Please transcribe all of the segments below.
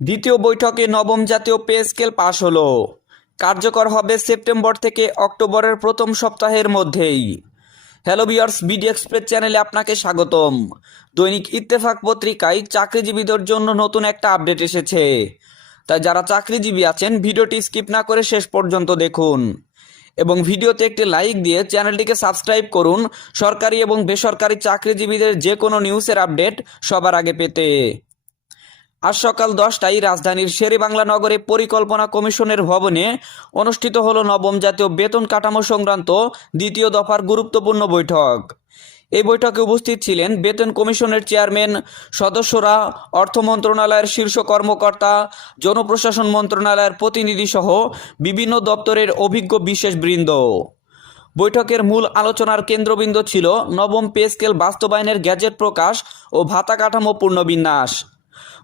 দ্বিতীয় বৈঠকে নবম জাতীয় পে স্কেল পাশ হলো। কার্যকর হবে সেপ্টেম্বর থেকে অক্টোবরের প্রথম সপ্তাহের মধ্যেই। হ্যালো ভিউয়ার্স, বিডি এক্সপ্রেস চ্যানেলে আপনাকে স্বাগতম। দৈনিক ইত্তেফাক পত্রিকায় চাকরিজীবীদের জন্য নতুন একটা আপডেট এসেছে। তাই যারা চাকরিজীবী আছেন ভিডিওটি স্কিপ না করে শেষ পর্যন্ত দেখুন এবং ভিডিওতে একটি লাইক দিয়ে চ্যানেলটিকে সাবস্ক্রাইব করুন সরকারি এবং বেসরকারি চাকরিজীবীদের যে কোনো নিউজের আপডেট সবার আগে পেতে। আজ সকাল 10টায় রাজধানীর শেরেবাংলা নগরে পরিকল্পনা কমিশনের ভবনে অনুষ্ঠিত হলো নবম জাতীয় বেতন কাঠামো সংক্রান্ত দ্বিতীয় দফার গুরুত্বপূর্ণ বৈঠক। এই বৈঠকে উপস্থিত ছিলেন বেতন কমিশনের চেয়ারম্যান, সদস্যরা, অর্থ মন্ত্রণালয়ের শীর্ষ কর্মকর্তা, জনপ্রশাসন মন্ত্রণালয়ের প্রতিনিধি সহ বিভিন্ন দপ্তরের অভিজ্ঞ বিশেষবৃন্দ। বৈঠকের মূল আলোচনার কেন্দ্রবিন্দু ছিল নবম পে স্কেল বাস্তবায়নের গ্যাজেট প্রকাশ ও ভাতা কাঠামো পুনর্বিন্যাস।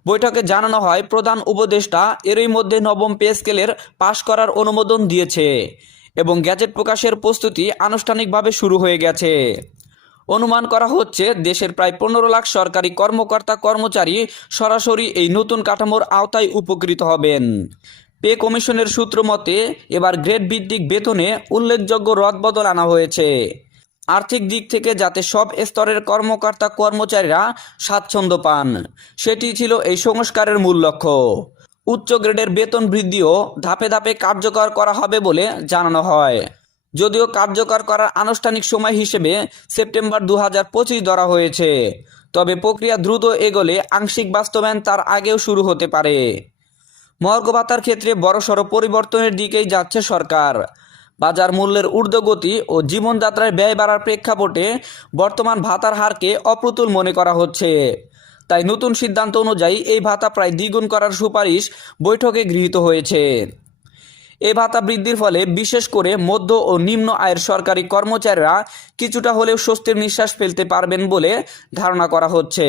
বৈঠকে জানানো হয়, প্রধান উপদেষ্টা এরই মধ্যে নবম পে স্কেলের পাশ করার অনুমোদন দিয়েছে এবং গ্যাজেট প্রকাশের প্রস্তুতি আনুষ্ঠানিকভাবে শুরু হয়ে গেছে। অনুমান করা হচ্ছে দেশের প্রায় 15 লাখ সরকারি কর্মকর্তা কর্মচারী সরাসরি এই নতুন কাঠামোর আওতায় উপকৃত হবেন। পে কমিশনের সূত্র মতে এবার গ্রেড ভিত্তিক বেতনে উল্লেখযোগ্য রদবদল আনা হয়েছে, আর্থিক দিক থেকে যাতে সব স্তরের কর্মকর্তা কর্মচারীরা স্বাচ্ছন্দ্য পান, সেটি ছিল এই সংস্কারের মূল লক্ষ্য। উচ্চ গ্রেডের বেতন বৃদ্ধিও ধাপে ধাপে কার্যকর করা হবে বলে জানানো হয়। যদিও কার্যকর করার আনুষ্ঠানিক সময় হিসেবে সেপ্টেম্বর 2025 ধরা হয়েছে, তবে প্রক্রিয়া দ্রুত এগোলে আংশিক বাস্তবায়ন তার আগেও শুরু হতে পারে। মহার্ঘ ভাতার ক্ষেত্রে বড়সড় পরিবর্তনের দিকেই যাচ্ছে সরকার। বাজার মূল্যের ঊর্ধ্বগতি ও জীবনযাত্রায় ব্যয় বাড়ার প্রেক্ষাপটে বর্তমান ভাতার হারকে অপ্রতুল মনে করা হচ্ছে। তাই নতুন সিদ্ধান্ত অনুযায়ী এই ভাতা প্রায় দ্বিগুণ করার সুপারিশ বৈঠকে গৃহীত হয়েছে। এই ভাতা বৃদ্ধির ফলে বিশেষ করে মধ্য ও নিম্ন আয়ের সরকারি কর্মচারীরা কিছুটা হলেও স্বস্তির নিঃশ্বাস ফেলতে পারবেন বলে ধারণা করা হচ্ছে।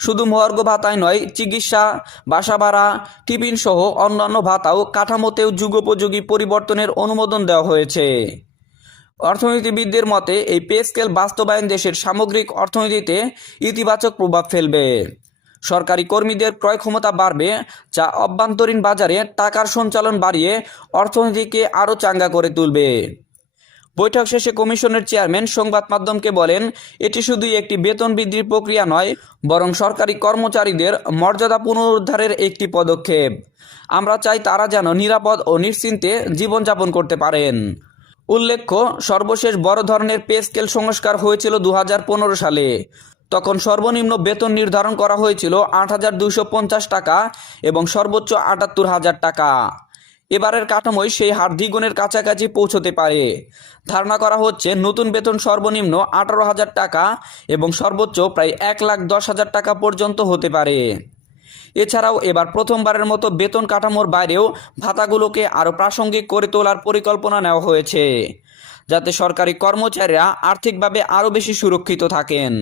শুধু মহার্ঘ ভাতায় নয়, চিকিৎসা, বাসা ভাড়া, টিফিন সহ অন্যান্য ভাতাও কাঠামোতেও যুগোপযোগী পরিবর্তনের অনুমোদন দেওয়া হয়েছে। অর্থনীতিবিদদের মতে এই পে স্কেল বাস্তবায়ন দেশের সামগ্রিক অর্থনীতিতে ইতিবাচক প্রভাব ফেলবে। সরকারি কর্মীদের ক্রয় ক্ষমতা বাড়বে, যা অভ্যন্তরীণ বাজারে টাকার সঞ্চালন বাড়িয়ে অর্থনীতিকে আরও চাঙ্গা করে তুলবে। বৈঠক শেষে কমিশনের চেয়ারম্যান সংবাদ মাধ্যমকে বলেন, এটি শুধুই একটি বেতন বৃদ্ধির প্রক্রিয়া নয়, বরং সরকারি কর্মচারীদের মর্যাদা পুনরুদ্ধারের একটি পদক্ষেপ। আমরা চাই তারা যেন নিরাপদ ও নিশ্চিন্তে জীবনযাপন করতে পারেন। উল্লেখ্য, সর্বশেষ বড় ধরনের পে স্কেল সংস্কার হয়েছিল 2015 সালে। তখন সর্বনিম্ন বেতন নির্ধারণ করা হয়েছিল 8,250 টাকা এবং সর্বোচ্চ 78,000 টাকা। এবারের কাঠামোয় সেই হার দ্বিগুণের কাছাকাছি পৌঁছতে পারে। ধারণা করা হচ্ছে নতুন বেতন সর্বনিম্ন 18,000 টাকা এবং সর্বোচ্চ প্রায় 1,10,000 টাকা পর্যন্ত হতে পারে। এছাড়াও এবার প্রথমবারের মতো বেতন কাঠামোর বাইরেও ভাতাগুলোকে আরও প্রাসঙ্গিক করে তোলার পরিকল্পনা নেওয়া হয়েছে, যাতে সরকারি কর্মচারীরা আর্থিকভাবে আরও বেশি সুরক্ষিত থাকেন।